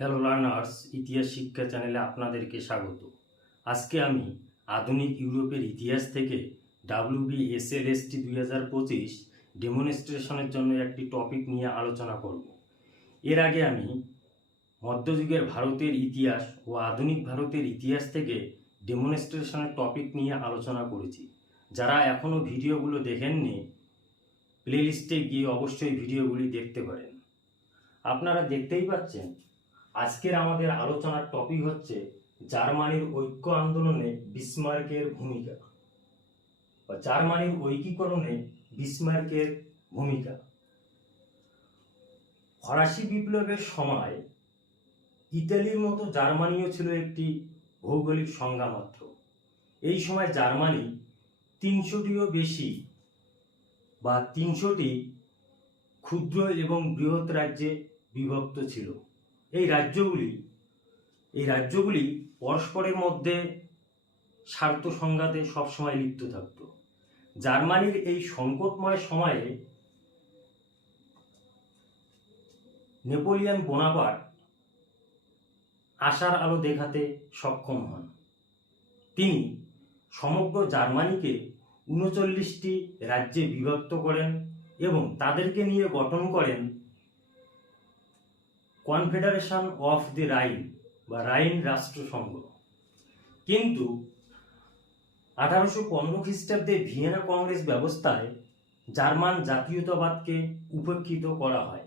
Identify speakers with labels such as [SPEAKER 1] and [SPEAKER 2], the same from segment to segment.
[SPEAKER 1] Hello learners ইতিহাস শিক্ষা চ্যানেলে আপনাদেরকে স্বাগত। আজকে আমি আধুনিক ইউরোপের ইতিহাস থেকে WB S L S T দুই হাজার পঁচিশ ডেমনস্ট্রেশনের জন্য একটি টপিক নিয়ে আলোচনা করব। এর আগে আমি মধ্যযুগের ভারতের ইতিহাস ও আধুনিক ভারতের ইতিহাস থেকে ডেমনস্ট্রেশনের টপিক নিয়ে আলোচনা করেছি। যারা এখনও ভিডিওগুলো দেখেননি প্লেলিস্টে গিয়ে অবশ্যই ভিডিওগুলি দেখতে পারেন। আপনারা দেখতেই পাচ্ছেন আজকের আমাদের আলোচনার টপিক হচ্ছে জার্মানির ঐক্য আন্দোলনে বিসমার্কের ভূমিকা। বা জার্মানির ঐক্যীকরণে বিসমার্কের ভূমিকা। ফরাসি বিপ্লবের সময় ইতালির মতো জার্মানিও ছিল একটি ভৌগোলিক সংজ্ঞা মাত্র। এই সময় জার্মানি তিনশোটিও বেশি বা তিনশোটি ক্ষুদ্র এবং বৃহৎ রাজ্যে বিভক্ত ছিল। এই রাজ্যগুলি এই রাজ্যগুলি পরস্পরের মধ্যে স্বার্থ সংঘাতে সবসময় লিপ্ত থাকত। জার্মানির এই সংকটময় সময়ে নেপোলিয়ান বোনাপার আশার আলো দেখাতে সক্ষম হন। তিনি সমগ্র জার্মানিকে উনচল্লিশটি রাজ্যে বিভক্ত করেন এবং তাদেরকে নিয়ে গঠন করেন কনফেডারেশন অফ দি রাইন বা রাইন রাষ্ট্রসংঘ কিন্তু আঠারোশো পনেরো খ্রিস্টাব্দে ভিয়েনা কংগ্রেস ব্যবস্থায় জার্মান জাতীয়তাবাদকে উপেক্ষিত করা হয়।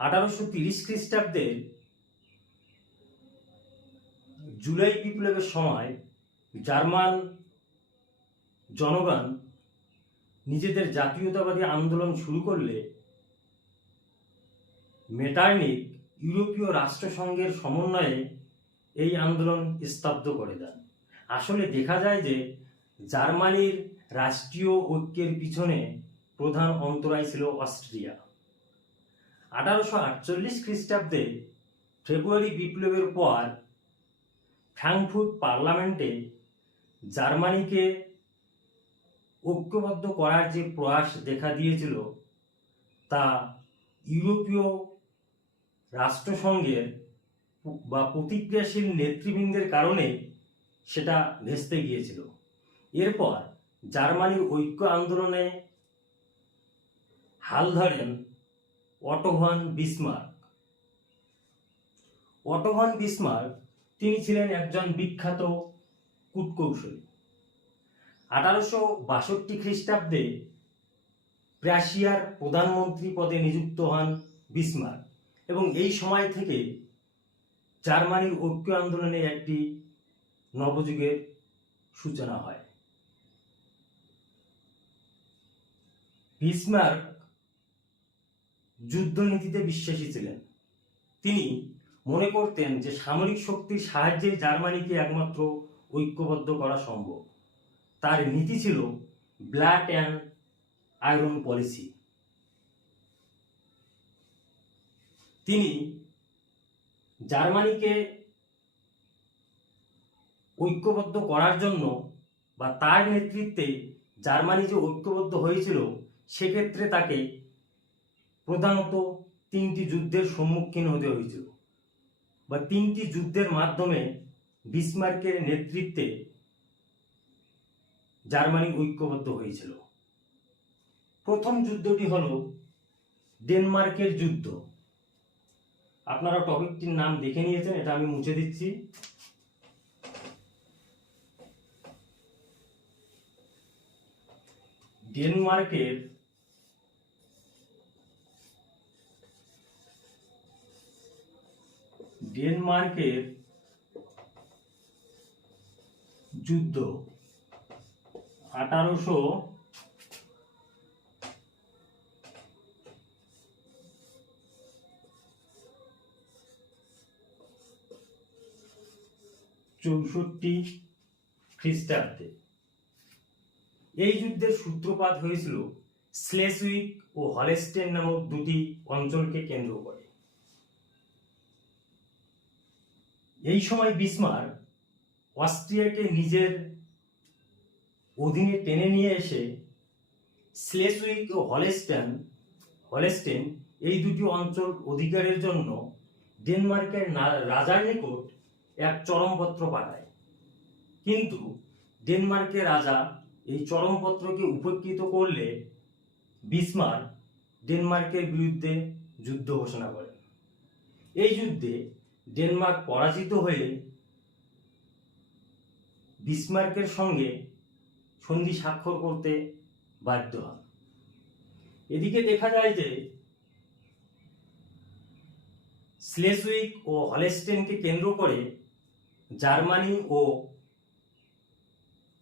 [SPEAKER 1] আঠারোশো তিরিশ খ্রিস্টাব্দে জুলাই বিপ্লবের সময় জার্মান জনগণ নিজেদের জাতীয়তাবাদী আন্দোলন শুরু করলে মেটার্নিক ইউরোপীয় রাষ্ট্রসংঘের সমন্বয়ে এই আন্দোলন স্তব্ধ করে দেন। আসলে দেখা যায় যে জার্মানির রাষ্ট্রীয় ঐক্যের পিছনে প্রধান অন্তরায় ছিল অস্ট্রিয়া। আঠারোশো আটচল্লিশ খ্রিস্টাব্দে ফেব্রুয়ারি বিপ্লবের পর ফ্র্যাঙ্কফুর্ট পার্লামেন্টে জার্মানিকে ঐক্যবদ্ধ করার যে প্রয়াস দেখা দিয়েছিল, তা ইউরোপীয় রাষ্ট্রসংঘের বা প্রতিক্রিয়াশীল নেতৃবৃন্দের কারণে সেটা ভেস্তে গিয়েছিল। এরপর জার্মানির ঐক্য আন্দোলনে হাল ধরেন অটোভান বিসমার্ক। অটোভান বিসমার্ক তিনি ছিলেন একজন বিখ্যাত কূটকৌশলী। আঠারোশো বাষট্টি খ্রিস্টাব্দে প্রাশিয়ার প্রধানমন্ত্রী পদে নিযুক্ত হন বিসমার্ক। এবং এই সময় থেকে জার্মানির ঐক্য আন্দোলনে একটি নবযুগের সূচনা হয়। বিসমার্ক যুদ্ধনীতিতে বিশ্বাসী ছিলেন। তিনি মনে করতেন যে সামরিক শক্তির সাহায্যে জার্মানিকে একমাত্র ঐক্যবদ্ধ করা সম্ভব। তার নীতি ছিল ব্ল্যাড অ্যান্ড আয়রন পলিসি। তিনি জার্মানিকে ঐক্যবদ্ধ করার জন্য বা তার নেতৃত্বে জার্মানি যে ঐক্যবদ্ধ হয়েছিল, সেক্ষেত্রে তাকে প্রধানত তিনটি যুদ্ধের সম্মুখীন হতে হয়েছিল। বা তিনটি যুদ্ধের মাধ্যমে বিসমার্কের নেতৃত্বে জার্মানি ঐক্যবদ্ধ হয়েছিল। প্রথম যুদ্ধটি হল ডেনমার্কের যুদ্ধ। আপনারা টপিকটির নাম দেখে নিয়েছেন এটা আমি মুছে দিচ্ছি। ডেনমার্কের ডেনমার্কের যুদ্ধ আঠারোশো চৌষট্টি খ্রিস্টাব্দে। এই যুদ্ধের সূত্রপাত হয়েছিল স্লেসউইক ও হলেস্টেন নামক দুটি অঞ্চলকে কেন্দ্র করে। এই সময় বিসমার অস্ট্রিয়াকে নিজের অধীনে টেনে নিয়ে এসে স্লেসউইক ও হলেস্টেন হলেস্টেন এই দুটি অঞ্চল অধিকারের জন্য ডেনমার্কের রাজার নিকট এক চরমপত্র পাঠায়। কিন্তু ডেনমার্কের রাজা এই চরমপত্রকে উপেক্ষিত করলে বিসমার্ক ডেনমার্কের বিরুদ্ধে যুদ্ধ ঘোষণা করেন এই যুদ্ধে ডেনমার্ক পরাজিত হয়ে বিসমার্কের সঙ্গে সন্ধি স্বাক্ষর করতে বাধ্য হন এদিকে দেখা যায় যে স্লেসউইক ও হলেস্টেনকে কেন্দ্র করে জার্মানি ও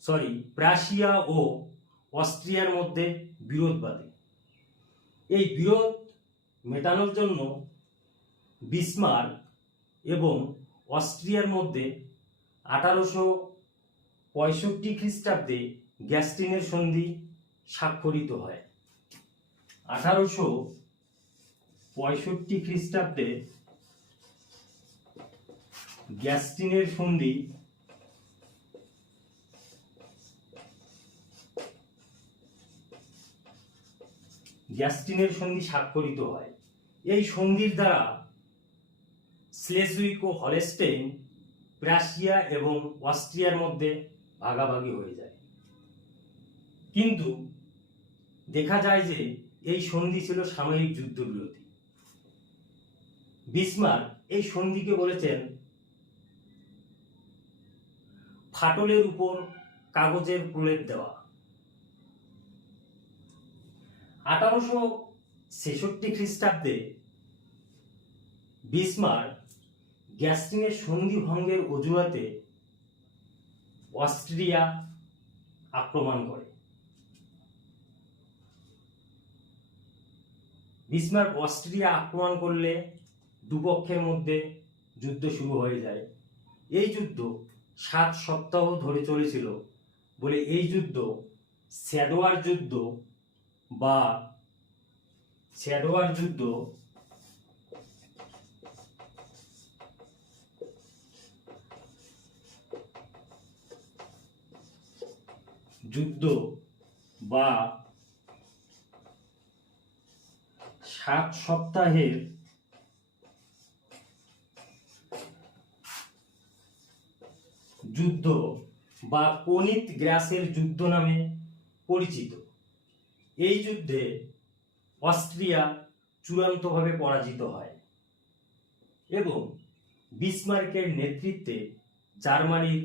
[SPEAKER 1] সরি প্রাশিয়া ও অস্ট্রিয়ার মধ্যে বিরোধ বাধে। এই বিরোধ মেটানোর জন্য বিসমার্ক এবং অস্ট্রিয়ার মধ্যে আঠারোশো পঁয়ষট্টি খ্রিস্টাব্দে গ্যাস্টিনের সন্ধি স্বাক্ষরিত হয়। আঠারোশো পঁয়ষট্টি খ্রিস্টাব্দে গ্যাস্টিনের সন্ধি। গ্যাস্টিনের সন্ধি স্বাক্ষরিত হয়। এই সন্ধির দ্বারা স্লেসউইক ও হলেস্টেইন প্রাশিয়া এবং অস্ট্রিয়ার মধ্যে ভাগাভাগি হয়ে যায়। কিন্তু দেখা যায় যে এই সন্ধি ছিল সাময়িক যুদ্ধবিরতি। বিসমার্ক এই সন্ধিকে বলেছেন ফাটলের উপর কাগজের প্রলেপ দেওয়া। আঠারোশো ছেষট্টি খ্রিস্টাব্দে বিসমার্ক গ্যাস্টিনের সন্ধি ভঙ্গের অজুহাতে অস্ট্রিয়া আক্রমণ করে। বিসমার্ক অস্ট্রিয়া আক্রমণ করলে দুপক্ষের মধ্যে যুদ্ধ শুরু হয়ে যায়। এই যুদ্ধ সাত সপ্তাহ ধরে চলেছিল। বলে এই যুদ্ধ, স্যাডোয়ার যুদ্ধ বা স্যাডোয়ার যুদ্ধ যুদ্ধ বা সাত সপ্তাহের যুদ্ধ বা পনিত গ্রাসের যুদ্ধ নামে পরিচিত। এই যুদ্ধে অস্ট্রিয়া চূড়ান্তভাবে পরাজিত হয় এবং বিসমার্কের নেতৃত্বে জার্মানির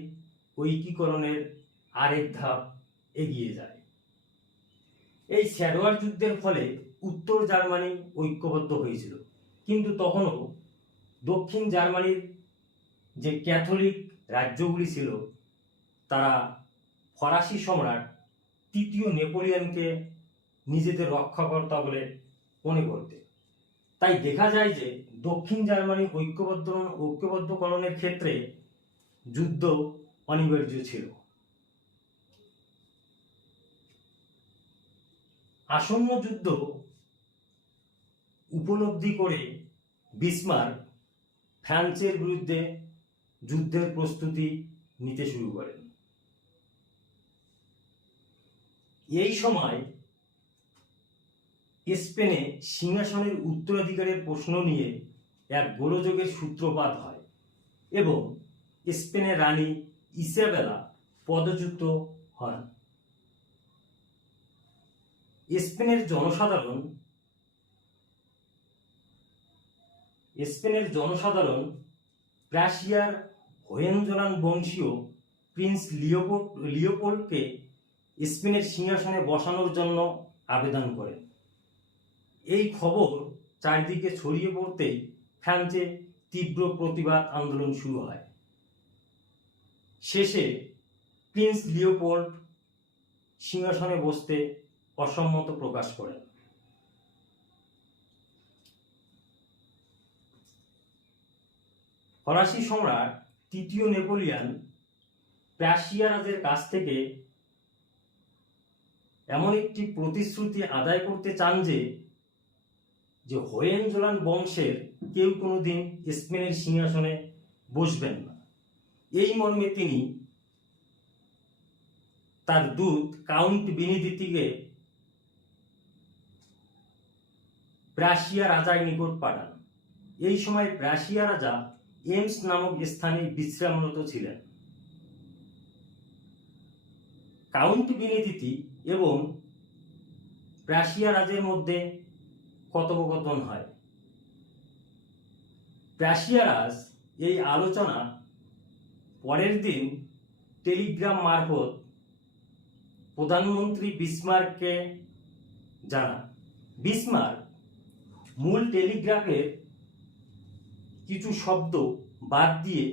[SPEAKER 1] ঐকীকরণের আরেক ধাপ এগিয়ে যায়। এই স্যাডোয়ার যুদ্ধের ফলে উত্তর জার্মানি ঐক্যবদ্ধ হয়েছিল, কিন্তু তখনও দক্ষিণ জার্মানির যে ক্যাথলিক রাজ্যগুলি ছিল, তারা ফরাসি সম্রাট তৃতীয় নেপোলিয়নকে নিজেদের রক্ষাকর্তা বলে মনে করতে। তাই দেখা যায় যে দক্ষিণ জার্মানি ঐক্যবদ্ধ ঐক্যবদ্ধকরণের ক্ষেত্রে যুদ্ধ অনিবার্য ছিল। আসন্ন যুদ্ধ উপলব্ধি করে বিসমার্ক ফ্রান্সের বিরুদ্ধে যুদ্ধের প্রস্তুতি নিতে শুরু করেন এই সময় স্পেনে সিংহাসনের উত্তরাধিকারের প্রশ্ন নিয়ে এক গোলযোগের সূত্রপাত হয় এবং স্পেনের রানী ইসাবেলা পদচ্যুত হন। স্পেনের জনসাধারণ স্পেনের জনসাধারণ প্রাশিয়ার হোয়েনজোলান বংশীয় প্রিন্স লিওপোল্ড লিওপোল্ডকে স্পেনের সিংহাসনে বসানোর জন্য আবেদন করেন এই খবর চারিদিকে ছড়িয়ে পড়তেই ফ্রান্সে তীব্র প্রতিবাদ আন্দোলন শুরু হয়। শেষে প্রিন্স লিওপোল্ড সিংহাসনে বসতে অসম্মত প্রকাশ করেন। ফরাসি সম্রাট তৃতীয় নেপোলিয়ান প্রাশিয়া রাজের কাছ থেকে এমন একটি প্রতিশ্রুতি আদায় করতে চান যে যে হোয়েনজোলান বংশের কেউ কোনোদিন স্পেনের সিংহাসনে বসবেন না। এই মর্মে তিনি তার দূত কাউন্ট বিনিদিতিকে প্রাশিয়া রাজার নিকট পাঠান। এই সময় প্রাশিয়া রাজা এমস নামক স্থানে বিশ্রামরত ছিলেন। কাউন্ট বিনেদিতি এবং প্রাশিয়া রাজের মধ্যে কথোপকথন হয়। প্রাশিয়া রাজ এই আলোচনা পরের দিন টেলিগ্রাম মারফত প্রধানমন্ত্রী বিসমার্ককে জানান বিসমার্ক মূল টেলিগ্রাফের কিছু শব্দ বাদ দিয়ে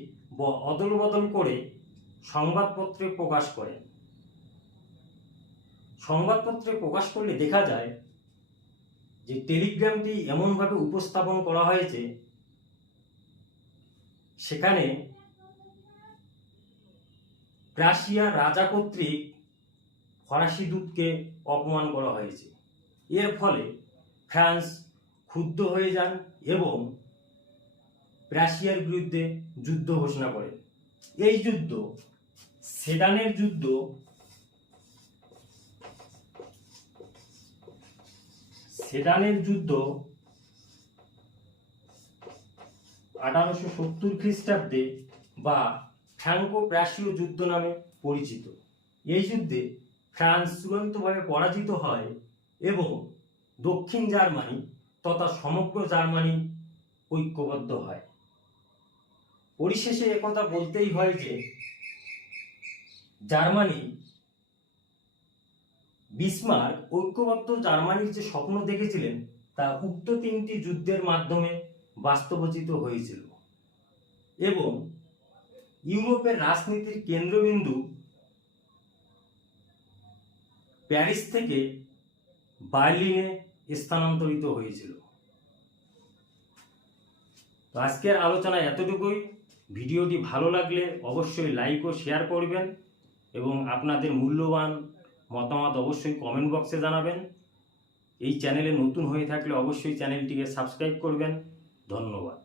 [SPEAKER 1] অদল বদল করে সংবাদপত্রে প্রকাশ করেন। সংবাদপত্রে প্রকাশ করলে দেখা যায় যে টেলিগ্রামটি এমনভাবে উপস্থাপন করা হয়েছে, সেখানে প্রাশিয়া রাজা কর্তৃক ফরাসি দূতকে অপমান করা হয়েছে। এর ফলে ফ্রান্স ক্ষুব্ধ হয়ে যান এবং রাশিয়ার বিরুদ্ধে যুদ্ধ ঘোষণা করেন এই যুদ্ধ, সেডানের যুদ্ধ সেডানের যুদ্ধ আঠারোশো সত্তর খ্রিস্টাব্দে বা ফ্রাঙ্কো প্রাশীয় যুদ্ধ নামে পরিচিত। এই যুদ্ধে ফ্রান্স চূড়ান্তভাবে পরাজিত হয় এবং দক্ষিণ জার্মানি তথা সমগ্র জার্মানি ঐক্যবদ্ধ হয়। পরিশেষে একথা বলতেই হয় যে জার্মানি, বিসমার্ক ঐক্যবদ্ধ জার্মানির যে স্বপ্ন দেখেছিলেন, তা উক্ত তিনটি যুদ্ধের মাধ্যমে বাস্তবচিত হয়েছিল। এবং ইউরোপের রাজনীতির কেন্দ্রবিন্দু প্যারিস থেকে বার্লিনে স্থানান্তরিত হয়েছিল। আজকের আলোচনা এতটুকুই। ভিডিওটি ভালো লাগলে অবশ্যই লাইক ও শেয়ার করবেন এবং আপনাদের মূল্যবান মতামত অবশ্যই কমেন্ট বক্সে জানাবেন। এই চ্যানেলে নতুন হয়ে থাকলে অবশ্যই চ্যানেলটিকে সাবস্ক্রাইব করবেন। ধন্যবাদ।